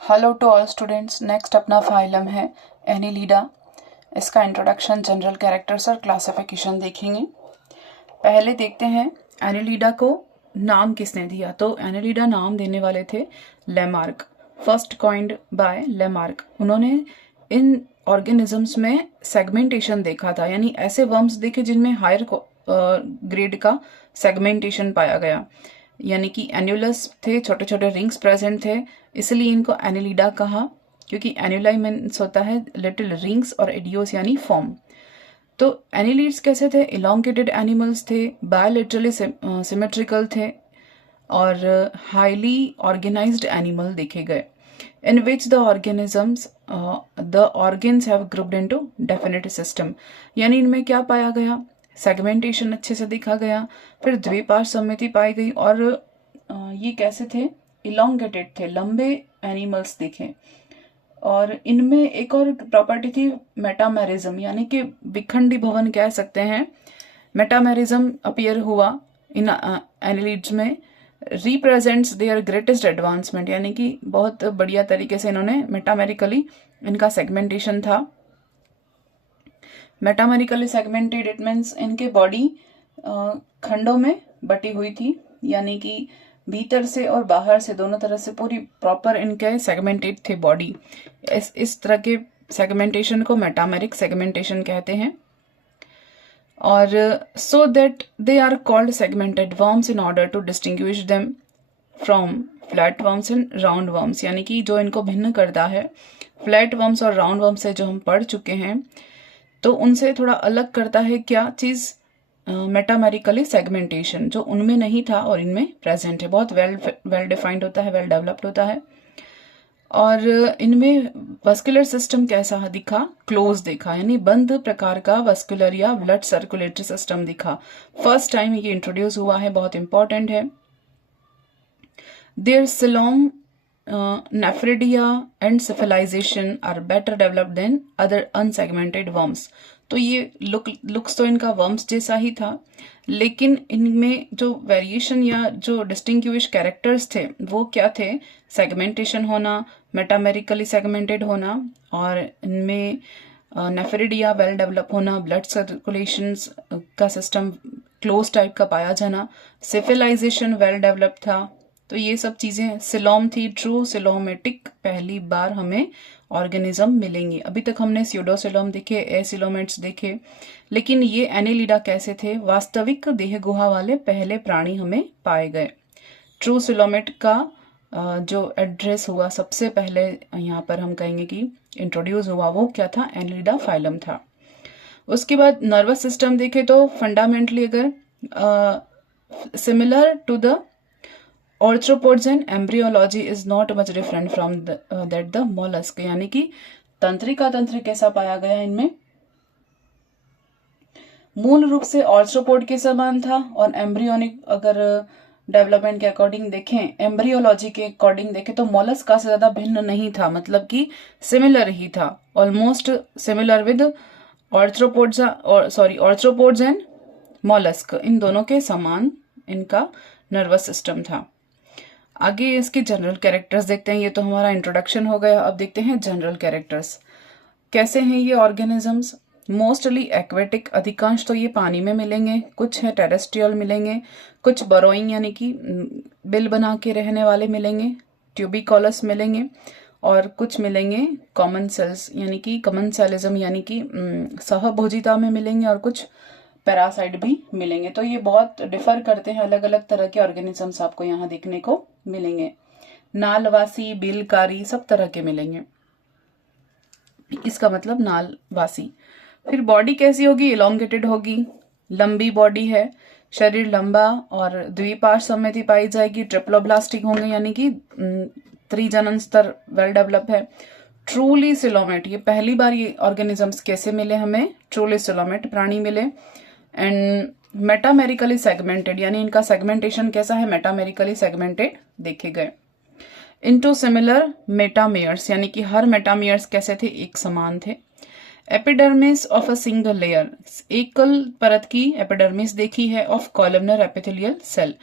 Hello to all students. Next अपना phylum है Annelida. इसका इंट्रोडक्शन, जनरल कैरेक्टर्स और क्लासिफिकेशन देखेंगे। पहले देखते हैं एनिलिडा को नाम किसने दिया। तो एनिलिडा नाम देने वाले थे Lamarck, first coined by Lamarck. उन्होंने इन ऑर्गेनिजम्स में सेगमेंटेशन देखा था, यानी ऐसे वर्म्स देखे जिनमें हायर ग्रेड का सेगमेंटेशन पाया गया, यानी कि एन्युलस थे, छोटे छोटे रिंग्स प्रेजेंट थे, इसलिए इनको एनिलिडा कहा। क्योंकि एन्युलाई मीन्स होता है लिटिल रिंग्स और एडियोस यानी फॉर्म। तो एनिलीड्स कैसे थे? इलोंगेटेड एनिमल्स थे, बायोलेटरली सिमेट्रिकल थे और हाईली ऑर्गेनाइज्ड एनिमल देखे गए, in which the organisms the organs have grouped into definite system. यानी इनमें क्या पाया गया? सेगमेंटेशन अच्छे से देखा गया, फिर द्विपार्श्व समिति पाई गई और ये कैसे थे? इलोंगेटेड थे, लंबे एनिमल्स दिखे। और इनमें एक और प्रॉपर्टी थी मेटामेरिज्म, यानी कि विखंडी भवन कह सकते हैं। मेटामेरिज्म अपीयर हुआ इन एनिलिड्स में, रिप्रेजेंट्स देयर ग्रेटेस्ट एडवांसमेंट, यानी कि बहुत बढ़िया तरीके से इन्होंने मेटामेरिकली इनका सेगमेंटेशन था। मेटामेरिकली सेगमेंटेड इट मीन्स इनके बॉडी खंडों में बटी हुई थी, यानी कि भीतर से और बाहर से दोनों तरह से पूरी प्रॉपर इनके सेगमेंटेड थे बॉडी। इस तरह के सेगमेंटेशन को मेटामेरिक सेगमेंटेशन कहते हैं। और so that they are called segmented worms in order to distinguish them from flat worms and round worms, यानी कि जो इनको भिन्न करता है फ्लैट वर्म्स और राउंड वर्म्स से जो हम पढ़ चुके हैं, तो उनसे थोड़ा अलग करता है क्या चीज़? मेटामेरिकली सेगमेंटेशन, जो उनमें नहीं था और इनमें प्रेजेंट है। बहुत वेल डिफाइंड होता है, वेल डेवलप्ड होता है। और इनमें वस्कुलर सिस्टम कैसा दिखा? क्लोज दिखा, यानी बंद प्रकार का वस्कुलर या ब्लड सर्कुलेटरी सिस्टम दिखा। फर्स्ट टाइम ये इंट्रोड्यूस हुआ है, बहुत इंपॉर्टेंट है। There coelom, nephridia and cephalization are better developed than other unsegmented worms. तो ये लुक्स तो इनका वर्म्स जैसा ही था, लेकिन इनमें जो वेरिएशन या जो डिस्टिंग्विश कैरेक्टर्स थे वो क्या थे? सेगमेंटेशन होना, मेटामेरिकली सेगमेंटेड होना, और इनमें नेफ्रिडिया वेल डेवलप होना, ब्लड सर्कुलेशन का सिस्टम क्लोज टाइप का पाया जाना, सिफिलाइजेशन वेल डेवलप था। तो ये सब चीजें, सिलोम थी, ट्रू सिलोमेटिक पहली बार हमें ऑर्गेनिज्म मिलेंगे। अभी तक हमने स्यूडोसिलोम देखे, एसिलोमेट्स देखे, लेकिन ये एनिलिडा कैसे थे? वास्तविक देह गुहा वाले पहले प्राणी हमें पाए गए। ट्रू सिलोमेट का जो एड्रेस हुआ सबसे पहले, यहाँ पर हम कहेंगे कि इंट्रोड्यूस हुआ, वो क्या था? एनिलिडा फाइलम था। उसके बाद नर्वस सिस्टम देखे तो फंडामेंटली अगर similar to the arthropods and embryology is not much different from that the mollusc, यानी कि तंत्रिका तंत्र कैसा पाया गया इनमें? मूल रूप से ऑर्थ्रोपोड के समान था। और एम्ब्रियोनिक अगर डेवलपमेंट के अकॉर्डिंग देखें, एम्ब्रियोलॉजी के अकॉर्डिंग देखें तो मोलस्क से ज्यादा भिन्न नहीं था, मतलब कि सिमिलर ही था, almost similar with arthropods and mollusc, इन दोनों के समान इनका नर्वस सिस्टम था। आगे इसके जनरल कैरेक्टर्स देखते हैं। ये तो हमारा इंट्रोडक्शन हो गया। अब देखते हैं जनरल कैरेक्टर्स कैसे हैं ये ऑर्गेनिजम्स। मोस्टली एक्वेटिक, अधिकांश तो ये पानी में मिलेंगे, कुछ है टेरेस्ट्रियल मिलेंगे, कुछ बरोइंग यानी कि बिल बना के रहने वाले मिलेंगे, ट्यूबिकोलस मिलेंगे, और कुछ मिलेंगे कॉमन सेल्स यानी कि कॉमन सेलिज्म यानी कि सहभोजिता में मिलेंगे, और कुछ पैरासाइट भी मिलेंगे। तो ये बहुत डिफर करते हैं, अलग अलग तरह के ऑर्गेनिजम्स आपको यहाँ देखने को मिलेंगे। नालवासी, बिलकारी, सब तरह के मिलेंगे, इसका मतलब नालवासी। फिर बॉडी कैसी होगी? इलोंगेटेड होगी, लंबी बॉडी है, शरीर लंबा और द्विपार्श्व समिति पाई जाएगी, ट्रिप्लोब्लास्टिक होंगे, यानी कि त्रिजनन स्तर वेल डेवलप है। ट्रूली सिलोमेट, ये पहली बार ये ऑर्गेनिजम्स कैसे मिले हमें? ट्रूली सिलोमेट प्राणी मिले। एंड मेटामेरिकली सेगमेंटेड, यानी इनका सेगमेंटेशन कैसा है? मेटामेरिकली सेगमेंटेड देखे गए। इनटू सिमिलर मेटामेयर्स, यानी कि हर मेटामेयर्स कैसे थे? एक समान थे। Epidermis of a single layer, एकल परत की एपिडर्मिस देखी है, ऑफ कॉलमनर एपिथेलियल सेल,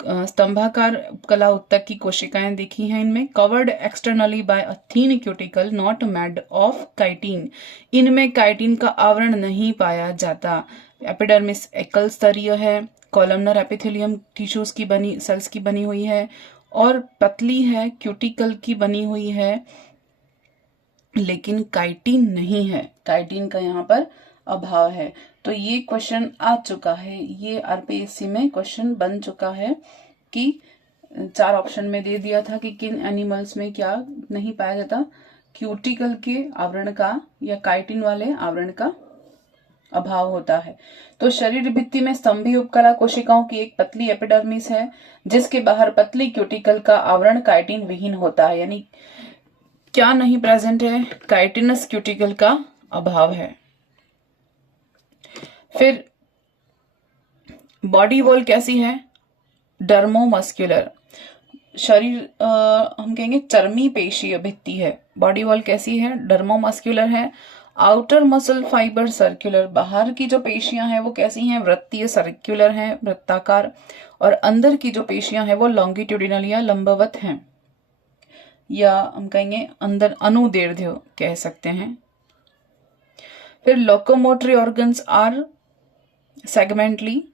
स्तंभाकार कला उत्तक की कोशिकाएं देखी हैं इनमें। Covered externally by a thin cuticle not made of chitin, इनमें काइटिन का आवरण नहीं पाया जाता। एपिडर्मिस एकल स्तरीय है, कॉलमनर एपिथेलियम टिश्यूज की बनी सेल्स की बनी हुई है और पतली है, क्यूटिकल की बनी हुई है, लेकिन काइटिन नहीं है, काइटिन का यहाँ पर अभाव है। तो ये क्वेश्चन आ चुका है, ये आरपीएससी में क्वेश्चन बन चुका है कि 4 ऑप्शन में दे दिया था कि किन एनिमल्स में क्या नहीं पाया जाता, क्यूटिकल के आवरण का या काइटिन वाले आवरण का अभाव होता है। तो शरीर भित्ति में स्तंभी उपकला कोशिकाओं की एक पतली एपिडर्मिस है जिसके बाहर पतली क्यूटिकल का आवरण काइटिन विहीन होता है, यानी क्या नहीं प्रेजेंट है, काइटिनस क्यूटिकल का अभाव है। फिर बॉडी वॉल कैसी है, डर्मोमस्क्युलर, शरीर हम कहेंगे चर्मी पेशीय भित्ति है। बॉडी वॉल कैसी है, डर्मोमस्क्युलर है। आउटर मसल फाइबर सर्कुलर, बाहर की जो पेशियां हैं वो कैसी हैं, वृत्तीय सर्कुलर हैं, वृत्ताकार, और अंदर की जो पेशियां हैं वो लॉन्गिट्यूडिनल या लंबवत हैं, या हम कहेंगे अंदर अनुदैर्ध्य कह सकते हैं। फिर locomotory organs are segmentally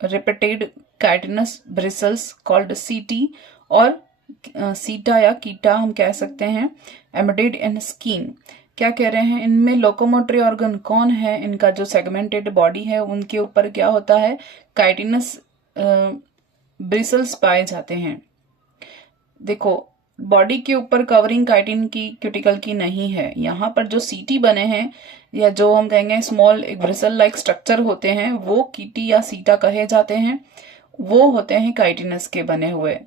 repeated chitinous bristles called setae, और सीटा या कीटा हम कह सकते हैं, एम्बेडेड इन स्किन। क्या कह रहे हैं, इनमें लोकोमोटरी ऑर्गन कौन है, इनका जो सेगमेंटेड बॉडी है उनके ऊपर क्या होता है, काइटिनस ब्रिसल्स पाए जाते हैं। देखो बॉडी के ऊपर कवरिंग काइटिन की क्यूटिकल की नहीं है, यहाँ पर जो सीटी बने हैं या जो हम कहेंगे स्मॉल एक ब्रिसल लाइक स्ट्रक्चर होते हैं वो कीटी या सीटा कहे जाते हैं, वो होते हैं काइटिनस के बने हुए।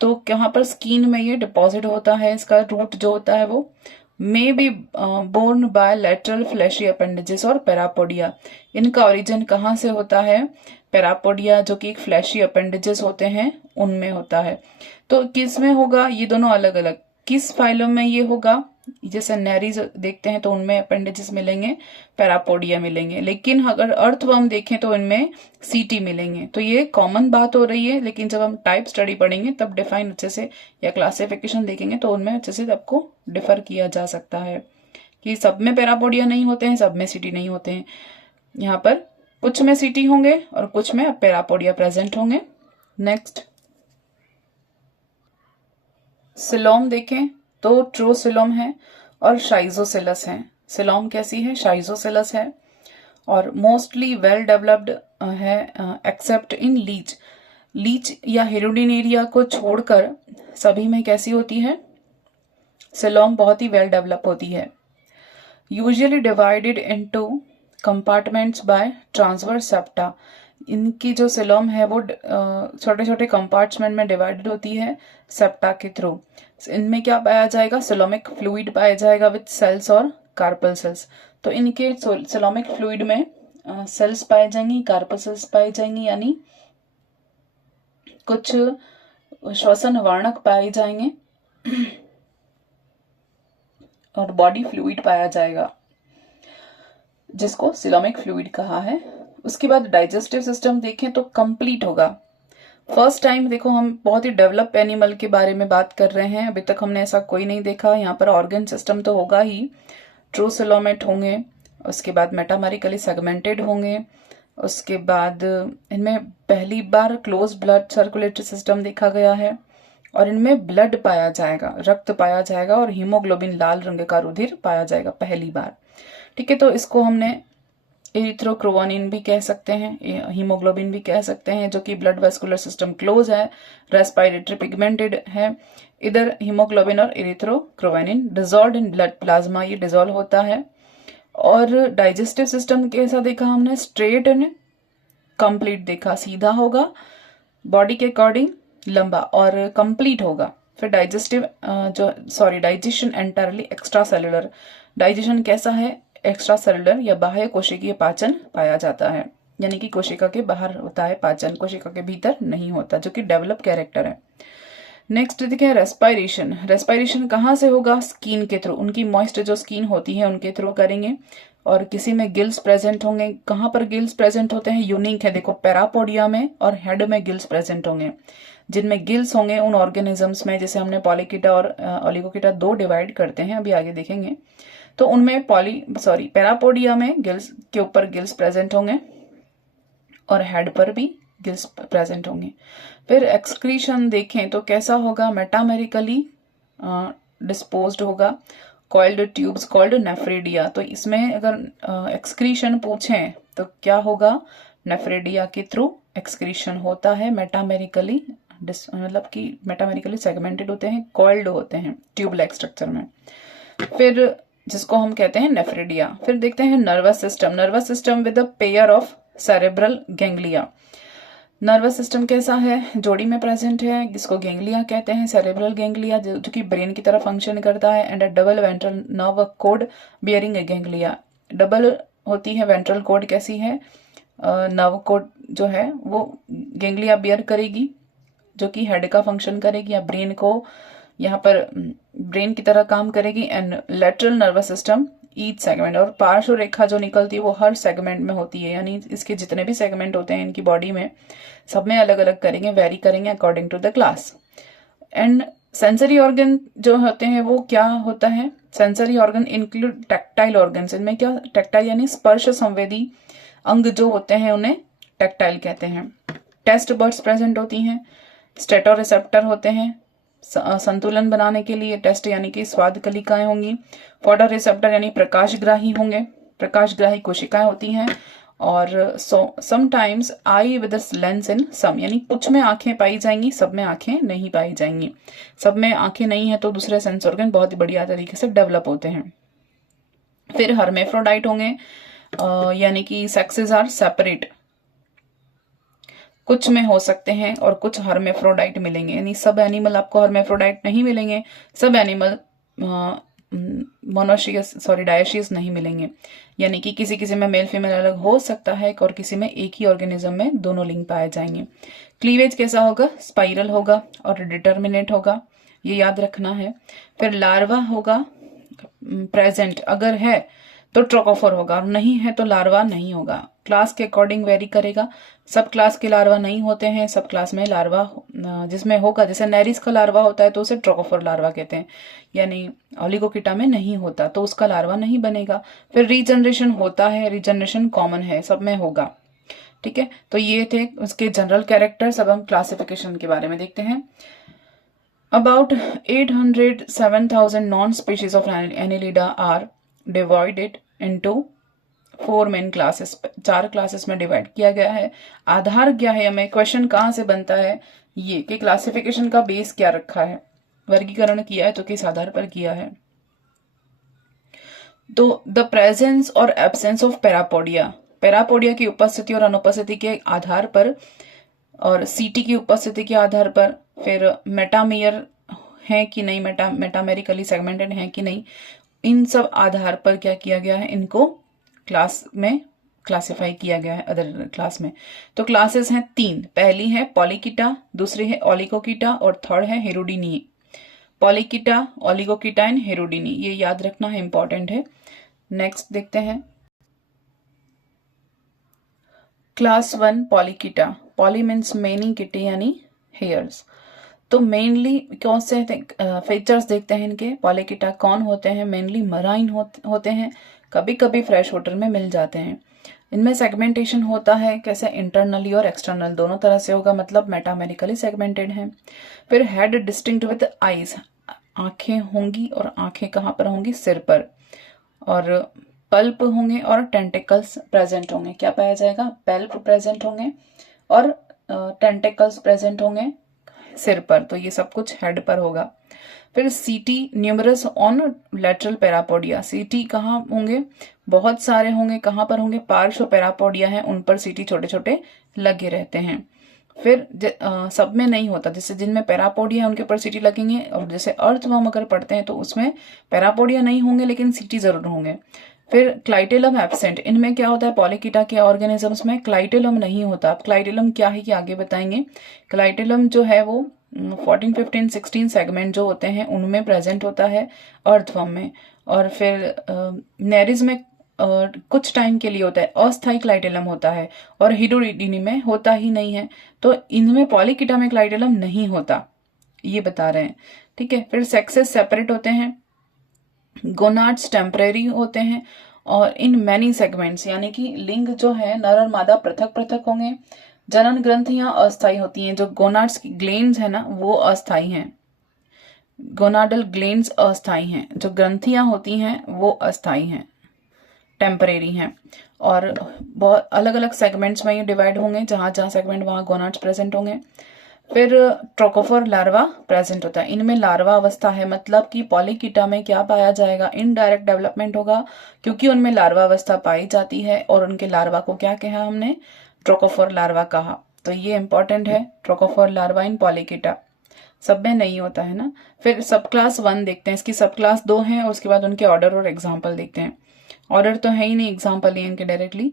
तो यहाँ पर स्किन में ये डिपॉजिट होता है, इसका रूट जो होता है वो may be borne by lateral fleshy appendages और पैरापोडिया। इनका ओरिजिन कहाँ से होता है, पैरापोडिया जो कि एक फ्लैशी अपेंडेजेस होते हैं उनमें होता है। तो किस में होगा, ये दोनों अलग अलग, किस फाइलम में ये होगा, जैसे नेरीज देखते हैं तो उनमें अपेंडेजेस मिलेंगे, पैरापोडिया मिलेंगे, लेकिन अगर अर्थवर्म देखें तो इनमें सीटी मिलेंगे। तो ये कॉमन बात हो रही है, लेकिन जब हम टाइप स्टडी पढ़ेंगे तब डिफाइन अच्छे से या क्लासिफिकेशन देखेंगे तो उनमें अच्छे से आपको डिफर किया जा सकता है कि सब में पैरापोडिया नहीं होते हैं, सब में सीटी नहीं होते हैं। यहाँ पर कुछ में सीटी होंगे और कुछ में पैरापोडिया प्रेजेंट होंगे। नेक्स्ट सिलोम देखें तो ट्रोसिलोम है और शाइजोसिलस है। सिलोम कैसी है, शाइजोसिलस है और मोस्टली वेल डेवलप्ड है एक्सेप्ट इन लीच। लीच या हेरोडिनेरिया को छोड़कर सभी में कैसी होती है, सिलोम बहुत ही वेल डेवलप होती है। Usually divided into compartments by transverse septa. इनकी जो सिलोम है वो छोटे छोटे कंपार्टमेंट में डिवाइडेड होती है सेप्टा के थ्रू। इनमें क्या पाया जाएगा, सिलोमिक फ्लूइड पाया जाएगा विद सेल्स और कार्पल सेल्स। तो इनके सिलोमिक फ्लूइड में सेल्स पाए जाएंगी, कार्पल सेल्स पाई जाएंगी, यानी कुछ श्वसन वर्णक पाए जाएंगे और बॉडी फ्लूइड पाया जाएगा जिसको सिलोमिक फ्लूइड कहा है। उसके बाद डाइजेस्टिव सिस्टम देखें तो कंप्लीट होगा। फर्स्ट टाइम देखो हम बहुत ही डेवलप एनिमल के बारे में बात कर रहे हैं, अभी तक हमने ऐसा कोई नहीं देखा। यहाँ पर ऑर्गन सिस्टम तो होगा ही, ट्रूसिलोमेट होंगे, उसके बाद मेटामेरिकली सेगमेंटेड होंगे, उसके बाद इनमें पहली बार क्लोज ब्लड सर्कुलेटरी सिस्टम देखा गया है और इनमें ब्लड पाया जाएगा, रक्त पाया जाएगा और हीमोग्लोबिन लाल रंग का रुधिर पाया जाएगा पहली बार। ठीक है, तो इसको हमने एरिथ्रोक्रोवानिन भी कह सकते हैं, हीमोग्लोबिन भी कह सकते हैं, जो कि ब्लड वेस्कुलर सिस्टम क्लोज है, रेस्पिरेटरी पिगमेंटेड है। इधर हीमोग्लोबिन और एरिथ्रोक्रोवानिन डिजॉल्व इन ब्लड प्लाज्मा, ये डिजॉल्व होता है। और डाइजेस्टिव सिस्टम कैसा देखा हमने, स्ट्रेट एंड कंप्लीट देखा, सीधा होगा बॉडी के अकॉर्डिंग, लंबा और कंप्लीट होगा। फिर digestion entirely extra cellular. Digestion कैसा है, एक्स्ट्रा सेलुलर या बाह्य कोशिकीय पाचन पाया जाता है, यानी कि कोशिका के बाहर होता है पाचन, कोशिका के भीतर नहीं होता, जो कि डेवलप कैरेक्टर है। नेक्स्ट देखिए रेस्पायरेशन। रेस्पायरेशन कहाँ से होगा? स्किन के थ्रू, उनकी मॉइस्ट जो स्किन होती है उनके थ्रू करेंगे। और किसी में गिल्स प्रेजेंट होंगे। कहाँ पर गिल्स प्रेजेंट होते हैं? यूनिक है, देखो पैरापोडिया में और हेड में गिल्स प्रेजेंट होंगे। जिनमें गिल्स होंगे उन ऑर्गेनिजम्स में, जैसे हमने पॉलीकीटा और ओलिगोकीटा दो डिवाइड करते हैं, अभी आगे देखेंगे, तो उनमें पैरापोडिया में गिल्स के ऊपर गिल्स प्रेजेंट होंगे और हेड पर भी गिल्स प्रेजेंट होंगे। फिर एक्सक्रीशन देखें तो कैसा होगा? मेटामेरिकली डिस्पोज्ड होगा। Coiled tubes called nephridia. तो इसमें अगर एक्सक्रीशन पूछें तो क्या होगा? नेफ्रेडिया के थ्रू एक्सक्रीशन होता है। मेटामेरिकली मतलब कि मेटामेरिकली सेगमेंटेड होते हैं, कॉइल्ड होते हैं ट्यूब लाइक स्ट्रक्चर में, फिर जिसको हम कहते हैं नेफ्रेडिया। फिर देखते हैं nervous system. Nervous system with a pair of cerebral ganglia. Nervous system कैसा है? जोड़ी में प्रेजेंट है, जिसको गैंग्लिया कहते हैं, सेरेब्रल गैंग्लिया, जो कि ब्रेन की तरह फंक्शन करता है। And a double ventral nerve code bearing A ganglia. Double होती है वेंट्रल कोड, कैसी है? नर्व कोड जो है वो गैंग्लिया बियर करेगी, जो कि हेड का फंक्शन करेगी या ब्रेन को यहाँ पर ब्रेन की तरह काम करेगी। And lateral nervous system each segment, और पार्श्व रेखा जो निकलती है वो हर सेगमेंट में होती है, यानी इसके जितने भी सेगमेंट होते हैं इनकी बॉडी में, सब में अलग अलग करेंगे, वेरी करेंगे according to the class. And sensory organ जो होते हैं वो क्या होता है? Sensory organ include tactile organs. इनमें क्या? टैक्टाइल यानी स्पर्श संवेदी अंग जो होते हैं उन्हें टैक्टाइल कहते हैं। टेस्ट बर्ड्स प्रेजेंट होती हैं। स्टेटोरिसेप्टर होते हैं संतुलन बनाने के लिए। टेस्ट यानी कि स्वाद कलिकाएं होंगी। फोटो रिसेप्टर यानी प्रकाशग्राही होंगे, प्रकाशग्राही कोशिकाएं होती हैं। और sometimes eye with lens in some, यानी कुछ में आंखें पाई जाएंगी, सब में आंखें नहीं पाई जाएंगी। सब में आंखें नहीं है तो दूसरे सेंस ऑर्गन बहुत ही बढ़िया तरीके से डेवलप होते हैं। फिर हर्मेफ्रोडाइट होंगे, यानी कि सेक्सेस आर सेपरेट, कुछ में हो सकते हैं और कुछ हर्मेफ्रोडाइट मिलेंगे, यानी सब एनिमल आपको हर्मेफ्रोडाइट नहीं मिलेंगे, सब एनिमल डायशियस नहीं मिलेंगे, यानी कि किसी किसी में मेल फीमेल अलग हो सकता है और किसी में एक ही ऑर्गेनिज्म में दोनों लिंग पाए जाएंगे। क्लीवेज कैसा होगा? स्पाइरल होगा और डिटर्मिनेट होगा, ये याद रखना है। फिर लार्वा होगा प्रेजेंट, अगर है तो ट्रोकोफोर होगा, और नहीं है तो लार्वा नहीं होगा। क्लास के अकॉर्डिंग वेरी करेगा, सब क्लास के लार्वा नहीं होते हैं, सब क्लास में लार्वा जिसमें होगा, जैसे नेरिस का लार्वा होता है तो उसे ट्रोकोफोर लार्वा कहते हैं, यानी ओलिगोकीटा में नहीं होता तो उसका लार्वा नहीं बनेगा। फिर रीजनरेशन होता है, रीजनरेशन कॉमन है, सब में होगा, ठीक है। तो ये थे उसके जनरल कैरेक्टर्स। अब हम क्लासिफिकेशन के बारे में देखते हैं। About 807,000 non-species of Annelida are divided into 4 main classes, 4 classes में डिवाइड किया गया है। आधार क्या है? हमें क्वेश्चन कहाँ से बनता है ये कि क्लासिफिकेशन का बेस क्या रखा है, वर्गीकरण किया है तो किस आधार पर किया है। तो द प्रेजेंस और एब्सेंस ऑफ पैरापोडिया, पैरापोडिया की उपस्थिति और अनुपस्थिति के आधार पर, और सीटी की उपस्थिति के आधार पर, फिर मेटामेयर है कि नहीं, मेटामेरिकली सेगमेंटेड है कि नहीं, इन सब आधार पर क्या किया गया है, इनको क्लास में क्लासिफाई किया गया है अदर क्लास में। तो क्लासेस हैं 3, पहली है पॉलीकीटा, दूसरी है ओलिगोकीटा और थर्ड है हेरोडिनी। पॉलीकीटा, ओलिगोकीटा एंड हेरोडिनी, ये याद रखना है, इंपॉर्टेंट है। नेक्स्ट देखते हैं class 1 polychaeta. Poly means many, chaete यानी हेयर्स। तो मेनली कौन से फीचर्स देखते हैं इनके? पॉलीकीटा कौन होते हैं? मेनली मराइन होते हैं, कभी कभी फ्रेश वाटर में मिल जाते हैं। इनमें सेगमेंटेशन होता है, कैसे? इंटरनली और एक्सटर्नल दोनों तरह से होगा, मतलब मेटामेरिकली सेगमेंटेड है। फिर हेड डिस्टिंक्ट विद आईज, आंखें होंगी, और आंखें कहाँ पर होंगी? सिर पर। और पल्प होंगे और टेंटिकल्स प्रेजेंट होंगे। क्या पाया जाएगा? पल्प प्रेजेंट होंगे और टेंटिकल्स प्रेजेंट होंगे सिर पर, तो ये सब कुछ हेड पर होगा। फिर सीटी न्यूमरस ऑन लेटरल पैरापोडिया, सीटी कहाँ होंगे? बहुत सारे होंगे। कहाँ पर होंगे? पार्श्व पैरापोडिया है उन पर सीटी छोटे छोटे लगे रहते हैं। फिर सब में नहीं होता, जैसे जिनमें पैरापोडिया है उनके ऊपर सीटी लगेंगे, और जैसे अर्थवर्म अगर पढ़ते हैं तो उसमें पैरापोडिया नहीं होंगे लेकिन सीटी जरूर होंगे। फिर क्लाइटेलम एब्सेंट, इनमें क्या होता है? पॉलीकीटा के ऑर्गेनिजम्स में क्लाइटेलम नहीं होता। अब क्लाइटेलम क्या है कि आगे बताएंगे। क्लाइटेलम जो है वो 14, 15, 16 सेगमेंट जो होते हैं उनमें प्रेजेंट होता है अर्थवर्म में। और फिर नेरिस में कुछ टाइम के लिए होता है, अस्थायी क्लाइटेलम होता है, और हिडोरिडीनी में होता ही नहीं है। तो इनमें पॉलीकिटा में क्लाइटेलम नहीं होता, ये बता रहे हैं। ठीक है, फिर सेक्सेस सेपरेट होते हैं, गोनाड्स टेम्परेरी होते हैं, और इन मैनी सेगमेंट्स, यानी कि लिंग जो है नर और मादा पृथक पृथक होंगे। जनन ग्रंथियां अस्थायी होती हैं, जो गोनाड्स की ग्लैंड्स है ना वो अस्थायी हैं, गोनाडल ग्लैंड्स अस्थायी हैं, जो ग्रंथियां होती हैं वो अस्थायी हैं, टेम्परेरी हैं। और बहुत अलग अलग सेगमेंट्स में ये डिवाइड होंगे, जहां जहां सेगमेंट वहां गोनाड्स प्रेजेंट होंगे। फिर ट्रोकोफोर लार्वा प्रेजेंट होता है, इनमें लार्वा अवस्था है, मतलब कि पॉलीकिटा में क्या पाया जाएगा, इनडायरेक्ट डेवलपमेंट होगा, क्योंकि उनमें लार्वा अवस्था पाई जाती है, और उनके लार्वा को क्या कहा हमने, ट्रोकोफोर लार्वा कहा। तो ये इंपॉर्टेंट है, ट्रोकोफोर लार्वा इन पॉलीकिटा, सब में नहीं होता है ना। फिर सब क्लास 1 देखते हैं, इसकी सब क्लास 2 हैं, और उसके बाद उनके ऑर्डर और एग्जाम्पल देखते हैं। ऑर्डर तो है ही नहीं, एग्जाम्पल ही इनके डायरेक्टली।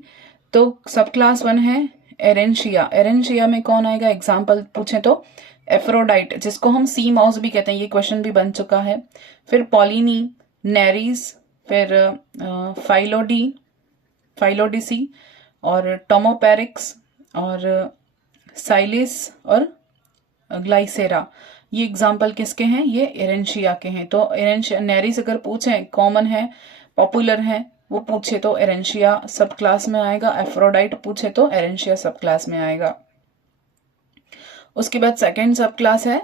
तो सब क्लास 1 है एरेंशिया, एरेंशिया में कौन आएगा, एग्जाम्पल पूछे तो एफ्रोडाइट, जिसको हम सी माउस भी कहते हैं, ये क्वेश्चन भी बन चुका है। फिर पॉलिनी, नेरीज, फिर फाइलोडिसी, और टोमोपेरिक्स, और साइलिस, और ग्लाइसेरा। ये एग्जाम्पल किसके हैं, ये एरेंशिया के हैं। तो एरेंशिया, नेरीज अगर पूछे, कॉमन है, पॉपुलर है, वो पूछे तो एरेंशिया सब क्लास में आएगा। एफ्रोडाइट पूछे तो एरेंशिया सब क्लास में आएगा। उसके बाद सेकेंड सब क्लास है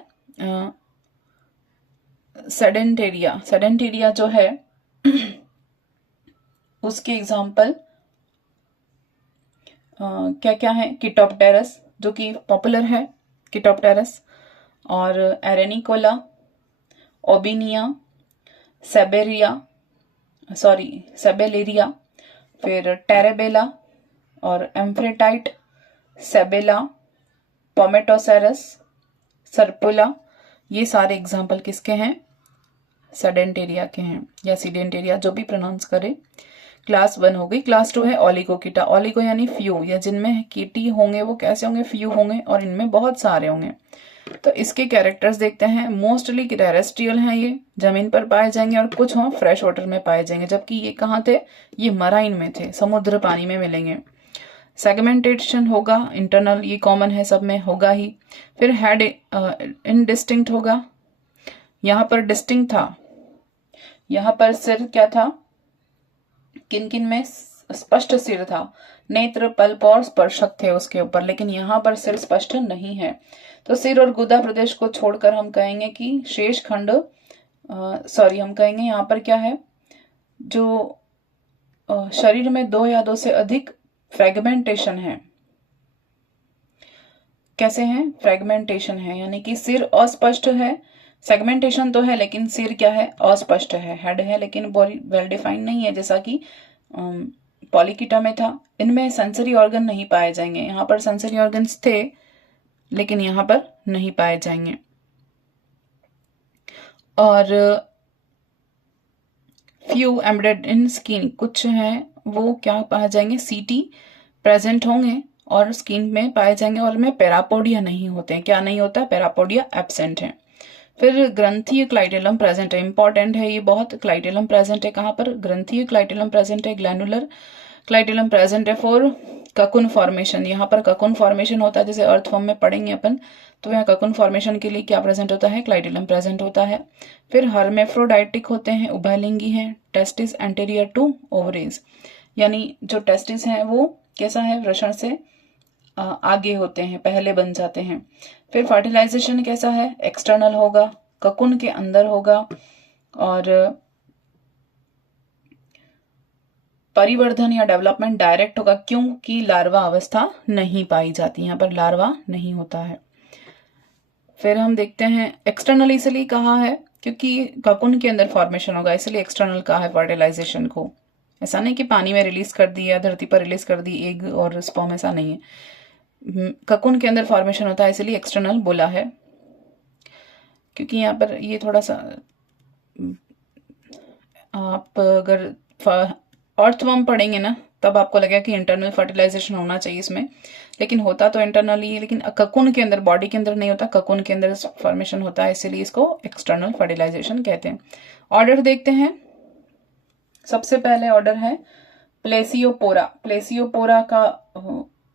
सेडेंटेरिया। सेडेंटेरिया जो है उसके एग्जाम्पल क्या क्या है, किटोप्टेरस जो कि पॉपुलर है, किटोप्टेरस, और एरेनिकोला, ओबिनिया, सेबेलेरिया, फिर टेरेबेला, और एम्फ्रेटाइट, सेबेला, पोमेटोसेरस, सर्पुला। ये सारे एग्जाम्पल किसके हैं, सेडेंटेरिया के हैं, या सीडेंटेरिया, जो भी प्रोनाउंस करे। क्लास 1 हो गई। क्लास 2 है ओलिगोकीटा, ओलिगो यानी फ्यू, या जिनमें कीटी होंगे वो कैसे होंगे, फ्यू होंगे, और इनमें बहुत सारे होंगे। तो इसके कैरेक्टर्स देखते हैं। मोस्टली टेरेस्ट्रियल हैं, ये जमीन पर पाए जाएंगे, और कुछ हो फ्रेश वाटर में पाए जाएंगे, जबकि ये कहाँ थे, ये मराइन में थे, समुद्र पानी में मिलेंगे। सेगमेंटेशन होगा इंटरनल, ये कॉमन है, सब में होगा ही। फिर हेड इनडिस्टिंक्ट होगा, यहाँ पर डिस्टिंक्ट था, यहाँ पर सिर क्या था, किन किन में स्पष्ट सिर था, नेत्र, पल्प और स्पर्शक थे उसके ऊपर, लेकिन यहाँ पर सिर स्पष्ट नहीं है। तो सिर और गुदा प्रदेश को छोड़कर हम कहेंगे कि शेष खंड, हम कहेंगे यहाँ पर क्या है, जो शरीर में 2 या 2 से अधिक फ्रेगमेंटेशन है। कैसे हैं, फ्रेगमेंटेशन है, यानी कि सिर अस्पष्ट है, सेगमेंटेशन तो है लेकिन सिर क्या है, अस्पष्ट है, हेड है लेकिन बॉडी वेल डिफाइंड नहीं है, जैसा कि पॉलीकिटा में था। इनमें सेंसरी ऑर्गन नहीं पाए जाएंगे, यहाँ पर सेंसरी ऑर्गन्स थे लेकिन यहाँ पर नहीं पाए जाएंगे। और फ्यू एम्बेडेड इन स्किन, कुछ हैं वो क्या पाए जाएंगे, सीटी प्रेजेंट होंगे और स्किन में पाए जाएंगे, और में पैरापोडिया नहीं होते हैं। क्या नहीं होता, पैरापोडिया एब्सेंट है। फिर ग्रंथीय क्लाइटेलम प्रेजेंट है, इंपॉर्टेंट है ये बहुत। क्लाइटेलम प्रेजेंट है कहाँ पर, ग्रंथीय क्लाइटेलम प्रेजेंट है, ग्लैंडुलर क्लाइटेलम प्रेजेंट है फॉर ककुन फॉर्मेशन। यहाँ पर ककुन फॉर्मेशन होता है, जैसे अर्थवर्म में पढ़ेंगे अपन, तो यहाँ ककुन फॉर्मेशन के लिए क्या प्रेजेंट होता है, क्लाइटेलम प्रेजेंट होता है। फिर हर्मेफ्रोडाइटिक होते हैं, उभयलिंगी हैं, टेस्टिस एंटीरियर टू ओवरीज, यानी जो टेस्टिस हैं वो कैसा है, वृषण से आगे होते हैं, पहले बन जाते हैं। फिर फर्टिलाइजेशन कैसा है, एक्सटर्नल होगा, ककुन के अंदर होगा, और परिवर्धन या डेवलपमेंट डायरेक्ट होगा, क्योंकि लार्वा अवस्था नहीं पाई जाती, यहाँ पर लार्वा नहीं होता है। फिर हम देखते हैं एक्सटर्नल इसलिए कहा है क्योंकि ककुन के अंदर फॉर्मेशन होगा, इसलिए एक्सटर्नल कहा है फर्टिलाइजेशन को। ऐसा नहीं कि पानी में रिलीज कर दी या धरती पर रिलीज कर दी एग और स्पर्म, ऐसा नहीं है। ककुन के अंदर फॉर्मेशन होता है इसलिए एक्सटर्नल बोला है, क्योंकि यहाँ पर ये थोड़ा सा आप अगर अर्थवर्म पढ़ेंगे ना तब आपको लगेगा कि इंटरनल फर्टिलाइजेशन होना चाहिए इसमें, लेकिन होता तो इंटरनल ही है, लेकिन ककुन के अंदर, बॉडी के अंदर नहीं होता, ककुन के अंदर फॉर्मेशन होता है, इसीलिए इसको एक्सटर्नल फर्टिलाइजेशन कहते हैं। ऑर्डर देखते हैं। सबसे पहले ऑर्डर है प्लेसियोपोरा। प्लेसियोपोरा का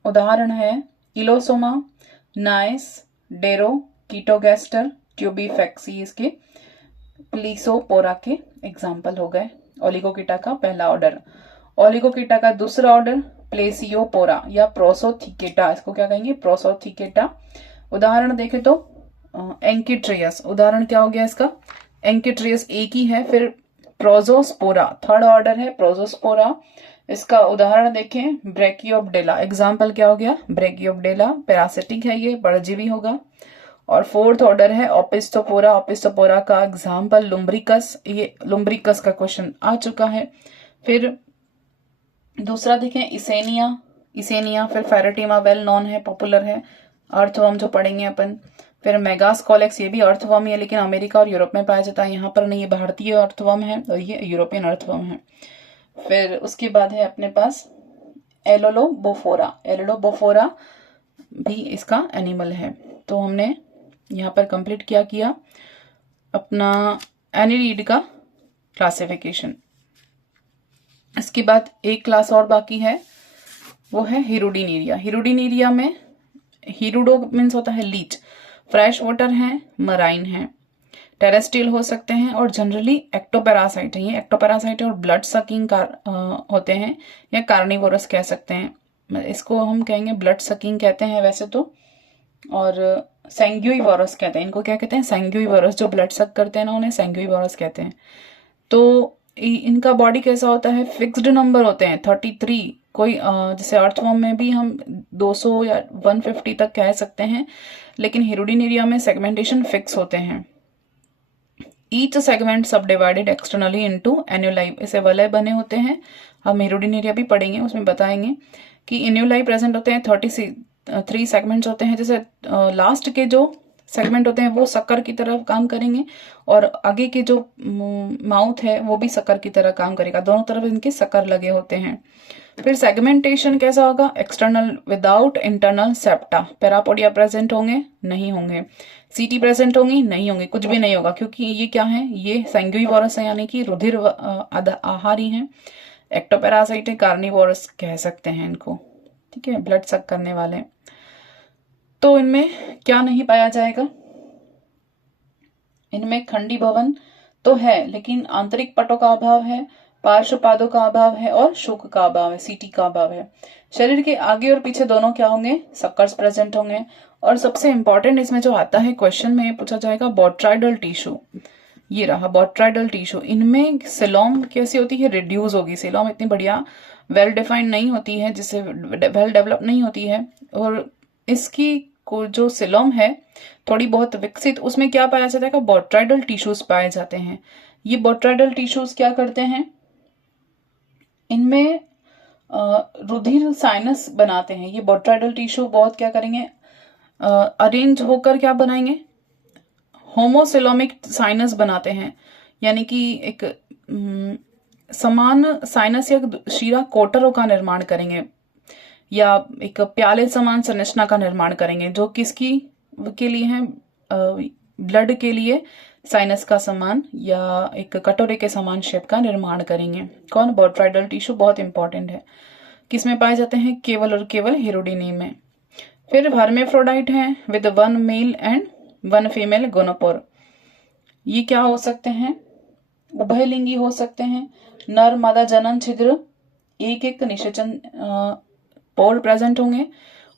उदाहरण है इलोसोमा, नाइस, डेरो, कीटोगैस्टर, ट्यूबीफेक्सी इसके प्लीसोपोरा के एग्जाम्पल हो गए। ओलिगोकीटा का पहला ऑर्डर। ओलिगोकीटा का दूसरा ऑर्डर प्लेसियोपोरा या प्रोसोथिकेटा, इसको क्या कहेंगे, प्रोसोथिकेटा। उदाहरण देखें तो एंकीट्रियस, उदाहरण क्या हो गया इसका, एंकीट्रियस एक ही है। फिर प्रोजोस्पोरा थर्ड ऑर्डर है प्रोजोस्पोरा, इसका उदाहरण देखें ब्रेकियोपडेला, एग्जाम्पल क्या हो गया, ब्रेकियोपडेला, पैरासिटिक है ये, परजीवी होगा। और फोर्थ ऑर्डर है ओपिस्टोपोरा। ओपिस्टोपोरा का एग्जाम्पल लुम्ब्रिकस, ये लुम्ब्रिकस का क्वेश्चन आ चुका है। फिर दूसरा देखें इसेनिया, इसेनिया। फिर फेरेटिमा वेल नॉन है, पॉपुलर है, अर्थवर्म जो पढ़ेंगे अपन। फिर मेगास्कोलेक्स, ये भी अर्थवर्म ही है, लेकिन अमेरिका और यूरोप में पाया जाता है, यहाँ पर नहीं, ये भारतीय अर्थवर्म है और ये यूरोपियन अर्थवर्म है। फिर उसके बाद है अपने पास एलोलोबोफोरा। एलोलोबोफोरा भी इसका एनिमल है। तो हमने यहाँ पर कंप्लीट क्या किया अपना एनिलीड का क्लासिफिकेशन। इसके बाद एक क्लास और बाकी है, वो है हिरुडिनेरिया। हिरुडिनेरिया में हिरुडो मीन्स होता है लीच, फ्रेश वाटर है, मराइन है, टेरेस्ट्रियल हो सकते हैं और जनरली एक्टोपैरासाइट है। ये एक्टोपैरासाइट और ब्लड सकिंग होते हैं या कार्निवोरस कह सकते हैं, इसको हम कहेंगे ब्लड सकिंग कहते हैं वैसे तो। और सैंग्यूइवोरस कहते हैं इनको, क्या कहते हैं, सैंग्यूइवोरस, जो ब्लड सक करते हैं ना उन्हें सैंग्यूइवोरस कहते हैं। तो इनका बॉडी कैसा होता है, फिक्स्ड नंबर होते हैं 33, कोई जैसे अर्थवर्म में भी हम 200 या 150 तक कह सकते हैं, लेकिन हिरुडिनेरिया में सेगमेंटेशन फिक्स होते हैं। ईच सेगमेंट सब डिवाइडेड एक्सटर्नली इनटू एन्यूलाई, इसे वलय बने होते हैं। हम हिरुडिनेरिया भी पढ़ेंगे, उसमें बताएंगे कि एन्यूलाई प्रेजेंट होते हैं, 33 सेगमेंट्स होते हैं। जैसे लास्ट के जो सेगमेंट होते हैं वो शक्कर की तरह काम करेंगे और आगे के जो माउथ है वो भी शक्कर की तरह काम करेगा, दोनों तरफ इनके शक्कर लगे होते हैं। फिर सेगमेंटेशन कैसा होगा, external without internal septa. Parapodia present होंगे, नहीं होंगे। सीटी प्रेजेंट होंगी, नहीं होंगी, कुछ भी नहीं होगा, क्योंकि ये क्या है, ये सैंग्यूइवोरस है, यानी कि रुधिर आहारी हैं। एक्टोपैरासाइट है, कार्निवोरस कह सकते हैं इनको, ठीक है, ब्लड सक करने वाले। तो इनमें क्या नहीं पाया जाएगा, इनमें खंडी भवन तो है, लेकिन आंतरिक पटों का अभाव है, पार्श्व पादों का अभाव है और शुक का अभाव है, सीटी का अभाव है। शरीर के आगे और पीछे दोनों क्या होंगे, सक्कर्स प्रेजेंट होंगे। और सबसे इंपॉर्टेंट इसमें जो आता है क्वेश्चन में पूछा जाएगा बोट्राइडल टिश्यू, ये रहा बोट्राइडल टिश्यू। इनमें सिलोम कैसी होती है, रिड्यूस होगी। सिलोम इतनी बढ़िया वेल डिफाइंड नहीं होती है, जिससे वेल डेवलप नहीं होती है, और इसकी को जो सिलोम है थोड़ी बहुत विकसित, उसमें क्या पाया जाता है, बोट्राइडल टिश्यूज पाए जाते हैं। ये बोट्राइडल टिश्यूज क्या करते हैं, इनमें रुधिर साइनस बनाते हैं। ये बोट्राइडल टिश्यू बहुत क्या करेंगे, अरेंज होकर क्या बनाएंगे, होमोसिलोमिक साइनस बनाते हैं, यानी कि एक समान साइनस या शीरा कोटरों का निर्माण करेंगे या एक प्याले समान संरचना का निर्माण करेंगे, जो किसकी के लिए है, ब्लड के लिए साइनस का समान या एक कटोरे के समान शेप का निर्माण करेंगे। कौन, बोट्राइडल टिश्यू बहुत इंपॉर्टेंट है। किसमें पाए जाते हैं, केवल और केवल हिरुडिनी में। फिर हर्मेफ्रोडाइट है with 1 male and 1 female gonopore. ये क्या हो सकते हैं, उभयलिंगी हो सकते हैं। नर मादा जनन छिद्र, एक एक निषेचन पोल प्रेजेंट होंगे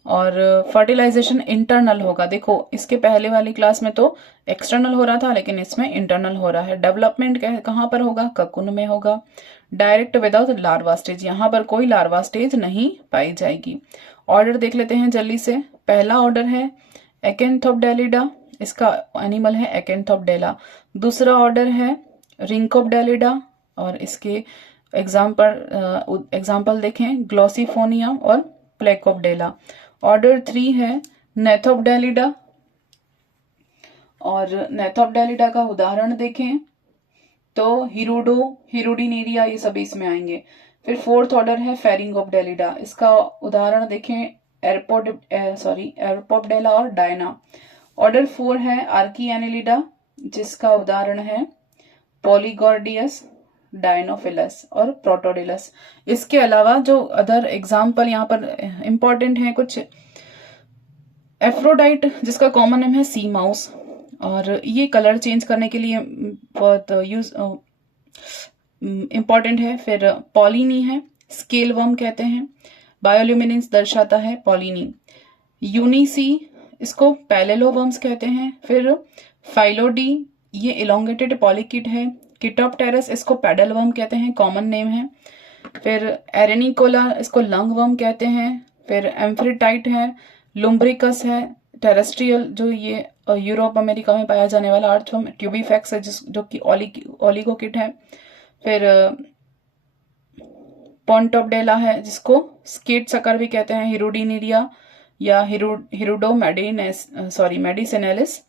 और फर्टिलाइजेशन इंटरनल होगा। देखो इसके पहले वाली क्लास में तो एक्सटर्नल हो रहा था, लेकिन इसमें इंटरनल हो रहा है। डेवलपमेंट कहाँ पर होगा, ककुन में होगा। डायरेक्ट विदाउट लार्वा स्टेज, यहाँ पर कोई लार्वा स्टेज नहीं पाई जाएगी। ऑर्डर देख लेते हैं जल्दी से। पहला ऑर्डर है एकेंथोपडेलिडा, इसका एनिमल है एकेंथोपडेला। दूसरा ऑर्डर है रिंकोपडेलिडा और इसके एग्जाम्पल देखें ग्लोसिफोनिया और प्लेकोपडेला। ऑर्डर 3 है नेथोपडेलिडा और नेथोपडेलिडा का उदाहरण देखें तो हिरुडो, हिरुडिनेरिया, ये सभी इसमें आएंगे। फिर फोर्थ ऑर्डर है फेरिंगोप्डेलिडा, इसका उदाहरण देखें एरपोप्डेला और डायना। ऑर्डर 4 है आर्किएनेलिडा, जिसका उदाहरण है पॉलीगॉर्डियस, डायनोफिलस और प्रोटोडिलस। इसके अलावा जो अदर एग्जाम्पल यहाँ पर इंपॉर्टेंट है कुछ, एफ्रोडाइट जिसका कॉमन नेम है सी माउस, और ये कलर चेंज करने के लिए बहुत यूज इम्पॉर्टेंट है। फिर पॉलिनी है, स्केल वर्म कहते हैं, बायोल्यूमिनेंस दर्शाता है पॉलिनी। यूनिसी, इसको पैलेलोवर्म्स कहते हैं। फिर फाइलोडी, ये इलोंगेटेड पॉलीकिट है। किटोप्टेरस, इसको पैडल वर्म कहते हैं, कॉमन नेम है। फिर एरेनिकोला, इसको लंग वर्म कहते हैं। फिर एम्फ्रिटाइट है, लुम्ब्रिकस है, टेरेस्ट्रियल जो ये यूरोप अमेरिका में पाया जाने वाला अर्थवर्म, ट्यूबीफैक्स है जो कि ओलिगोकिट है। फिर पॉन्टोपडेला है, जिसको स्केट सकर भी कहते हैं, हिरुडिनिरिया या हिरुडो मेडिसिनेलिस,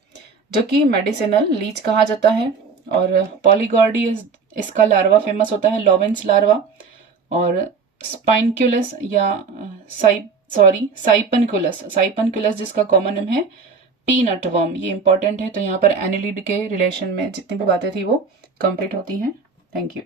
जो कि मेडिसिनल लीच कहा जाता है। और पॉलीगॉर्डी, इसका लार्वा फेमस होता है, लॉवेंस लार्वा। और स्पाइनक्यूलस या साइपनक्यूलस जिसका कॉमन नेम है पीनट वर्म, ये इंपॉर्टेंट है। तो यहाँ पर एनिलिड के रिलेशन में जितनी भी बातें थी वो कंप्लीट होती हैं। Thank you.